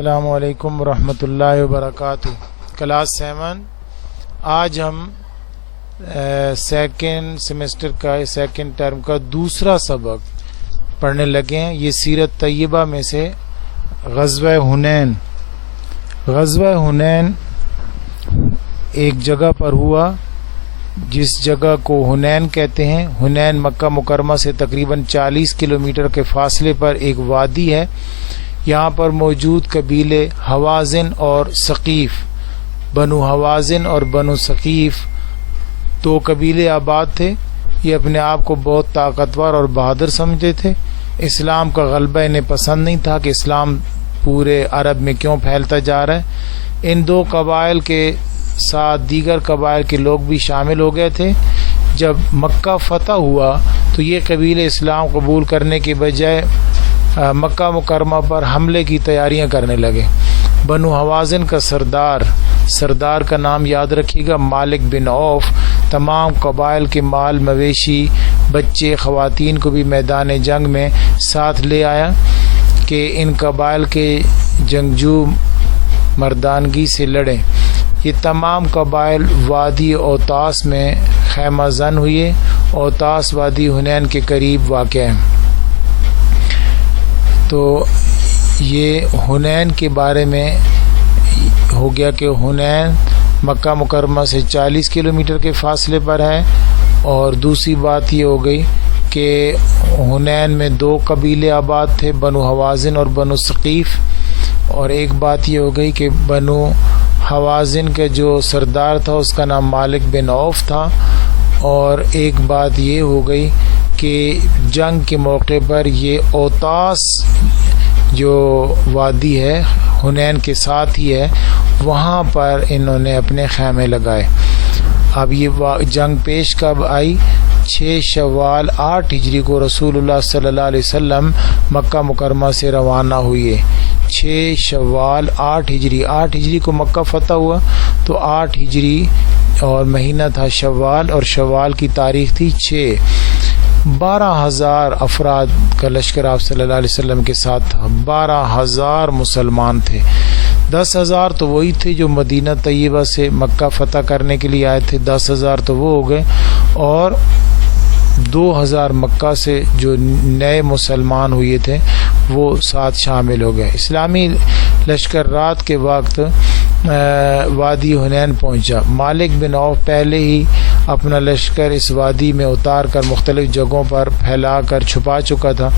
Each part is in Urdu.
السلام علیکم ورحمۃ اللہ وبرکاتہ۔ کلاس 7 آج ہم سیکنڈ سیمسٹر کا سیکنڈ ٹرم کا دوسرا سبق پڑھنے لگے ہیں۔ یہ سیرت طیبہ میں سے غزوہ حنین ایک جگہ پر ہوا جس جگہ کو حنین کہتے ہیں۔ حنین مکہ مکرمہ سے تقریباً 40 کلومیٹر کے فاصلے پر ایک وادی ہے۔ یہاں پر موجود قبیلے حوازن اور ثقیف، بنو حوازن اور بنو ثقیف دو قبیلے آباد تھے۔ یہ اپنے آپ کو بہت طاقتور اور بہادر سمجھتے تھے۔ اسلام کا غلبہ انہیں پسند نہیں تھا کہ اسلام پورے عرب میں کیوں پھیلتا جا رہا ہے۔ ان دو قبائل کے ساتھ دیگر قبائل کے لوگ بھی شامل ہو گئے تھے۔ جب مکہ فتح ہوا تو یہ قبیلے اسلام قبول کرنے کے بجائے مکہ مکرمہ پر حملے کی تیاریاں کرنے لگے۔ بنو حوازن کا سردار کا نام یاد رکھیے گا، مالک بن عوف، تمام قبائل کے مال مویشی، بچے، خواتین کو بھی میدان جنگ میں ساتھ لے آیا کہ ان قبائل کے جنگجو مردانگی سے لڑیں۔ یہ تمام قبائل وادی اوتاس میں خیمہ زن ہوئے۔ اوتاس وادی حنین کے قریب واقع ہے۔ تو یہ حنین کے بارے میں ہو گیا کہ حنین مکہ مکرمہ سے 40 کلومیٹر کے فاصلے پر ہے۔ اور دوسری بات یہ ہو گئی کہ حنین میں دو قبیلے آباد تھے، بنو حوازن اور بنو ثقیف۔ اور ایک بات یہ ہو گئی کہ بنو حوازن کا جو سردار تھا اس کا نام مالک بن عوف تھا۔ اور ایک بات یہ ہو گئی کہ جنگ کے موقع پر یہ اوتاس جو وادی ہے حنین کے ساتھ ہی ہے، وہاں پر انہوں نے اپنے خیمے لگائے۔ اب یہ جنگ پیش کب آئی؟ 6 شوال 8 ہجری کو رسول اللہ صلی اللہ علیہ وسلم مکہ مکرمہ سے روانہ ہوئے۔ 6 شوال 8 ہجری کو مکہ فتح ہوا، تو 8 ہجری اور مہینہ تھا شوال، اور شوال کی تاریخ تھی 6۔ 12,000 افراد کا لشکر آپ صلی اللہ علیہ وسلم کے ساتھ تھا۔ 12,000 مسلمان تھے۔ 10,000 تو وہی تھے جو مدینہ طیبہ سے مکہ فتح کرنے کے لیے آئے تھے، 10,000 تو وہ ہو گئے، اور 2,000 مکہ سے جو نئے مسلمان ہوئے تھے وہ ساتھ شامل ہو گئے۔ اسلامی لشکر رات کے وقت وادی حنین پہنچا۔ مالک بن عوف پہلے ہی اپنا لشکر اس وادی میں اتار کر مختلف جگہوں پر پھیلا کر چھپا چکا تھا۔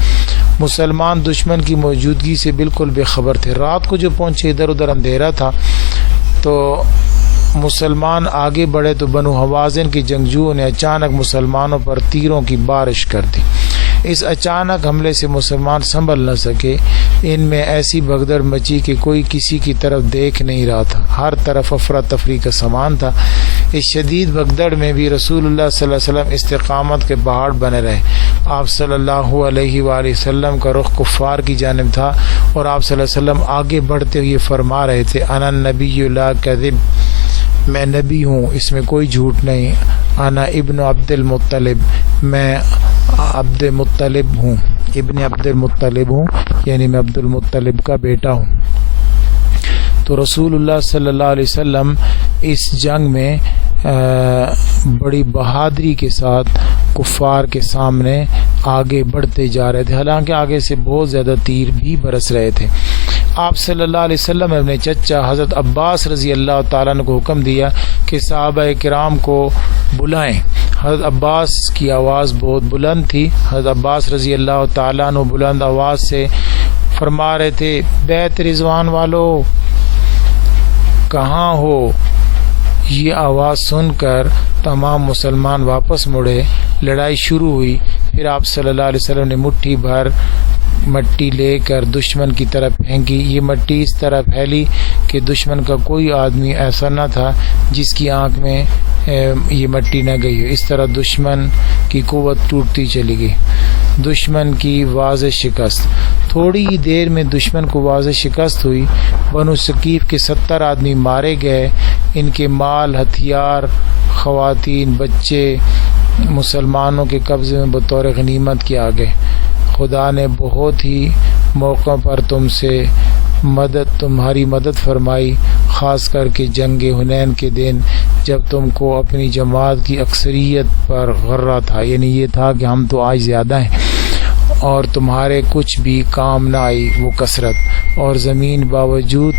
مسلمان دشمن کی موجودگی سے بالکل بے خبر تھے۔ رات کو جو پہنچے ادھر ادھر اندھیرا تھا، تو مسلمان آگے بڑھے تو بنو حوازن کے جنگجوؤں نے اچانک مسلمانوں پر تیروں کی بارش کر دی۔ اس اچانک حملے سے مسلمان سنبھل نہ سکے۔ ان میں ایسی بھگدڑ مچی کہ کوئی کسی کی طرف دیکھ نہیں رہا تھا۔ ہر طرف افراتفری کا سامان تھا۔ اس شدید بھگدڑ میں بھی رسول اللہ صلی اللہ علیہ وسلم استقامت کے پہاڑ بنے رہے۔ آپ صلی اللہ علیہ وآلہ وسلم کا رخ کفار کی جانب تھا، اور آپ صلی اللہ علیہ وسلم آگے بڑھتے ہوئے فرما رہے تھے، انا النبی لا کذب، میں نبی ہوں، اس میں کوئی جھوٹ نہیں۔ انا ابن عبد المطلب، میں عبد مطلب ہوں، ابن عبد المطلب ہوں، یعنی میں عبد المطلب کا بیٹا ہوں۔ تو رسول اللہ صلی اللہ علیہ وسلم اس جنگ میں بڑی بہادری کے ساتھ کفار کے سامنے آگے بڑھتے جا رہے تھے، حالانکہ آگے سے بہت زیادہ تیر بھی برس رہے تھے۔ آپ صلی اللہ علیہ وسلم نے اپنے چچا حضرت عباس رضی اللہ تعالیٰ عنہ کو حکم دیا کہ صحابہ کرام کو بلائیں۔ حضرت عباس کی آواز بہت بلند تھی۔ حضرت عباس رضی اللہ تعالیٰ عنہ بلند آواز سے فرما رہے تھے، بیت رضوان والو کہاں ہو؟ یہ آواز سن کر تمام مسلمان واپس مڑے۔ لڑائی شروع ہوئی۔ پھر آپ صلی اللہ علیہ وسلم نے مٹھی بھر مٹی لے کر دشمن کی طرف پھینکی۔ یہ مٹی اس طرح پھیلی کہ دشمن کا کوئی آدمی ایسا نہ تھا جس کی آنکھ میں یہ مٹی نہ گئی ہو۔ اس طرح دشمن کی قوت ٹوٹتی چلی گئی۔ دشمن کی واضح شکست۔ تھوڑی ہی دیر میں دشمن کو واضح شکست ہوئی۔ بنو ثقیف کے 70 آدمی مارے گئے۔ ان کے مال، ہتھیار، خواتین، بچے مسلمانوں کے قبضے میں بطور غنیمت کے آ گئے۔ خدا نے بہت ہی موقع پر تم سے تمہاری مدد فرمائی، خاص کر کے جنگ حنین کے دن جب تم کو اپنی جماعت کی اکثریت پر غرہ تھا، یعنی یہ تھا کہ ہم تو آج زیادہ ہیں اور تمہارے کچھ بھی کام نہ آئی وہ کثرت، اور زمین باوجود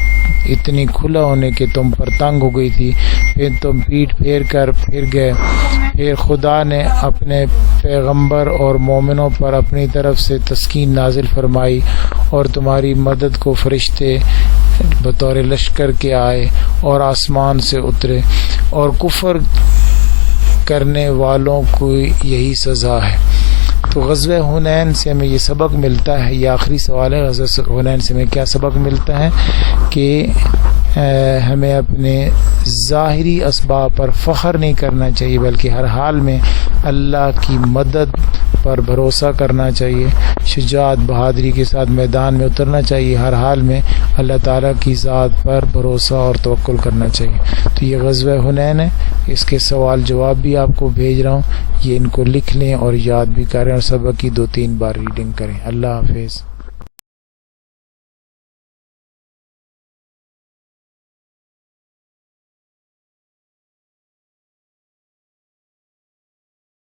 اتنی کھلا ہونے کے تم پر تنگ ہو گئی تھی، پھر تم پیٹ پھیر کر پھر گئے، پھر خدا نے اپنے پیغمبر اور مومنوں پر اپنی طرف سے تسکین نازل فرمائی اور تمہاری مدد کو فرشتے بطور لشکر کے آئے اور آسمان سے اترے، اور کفر کرنے والوں کو یہی سزا ہے۔ تو غزوہ حنین سے ہمیں یہ سبق ملتا ہے، یہ آخری سوال ہے، غزوہ حنین سے ہمیں کیا سبق ملتا ہے کہ ہمیں اپنے ظاہری اسباب پر فخر نہیں کرنا چاہیے، بلکہ ہر حال میں اللہ کی مدد پر بھروسہ کرنا چاہیے، شجاعت بہادری کے ساتھ میدان میں اترنا چاہیے، ہر حال میں اللہ تعالیٰ کی ذات پر بھروسہ اور توکل کرنا چاہیے۔ تو یہ غزوہ حنین ہے، اس کے سوال جواب بھی آپ کو بھیج رہا ہوں، یہ ان کو لکھ لیں اور یاد بھی کریں اور سبق کی 2-3 بار ریڈنگ کریں۔ اللہ حافظ۔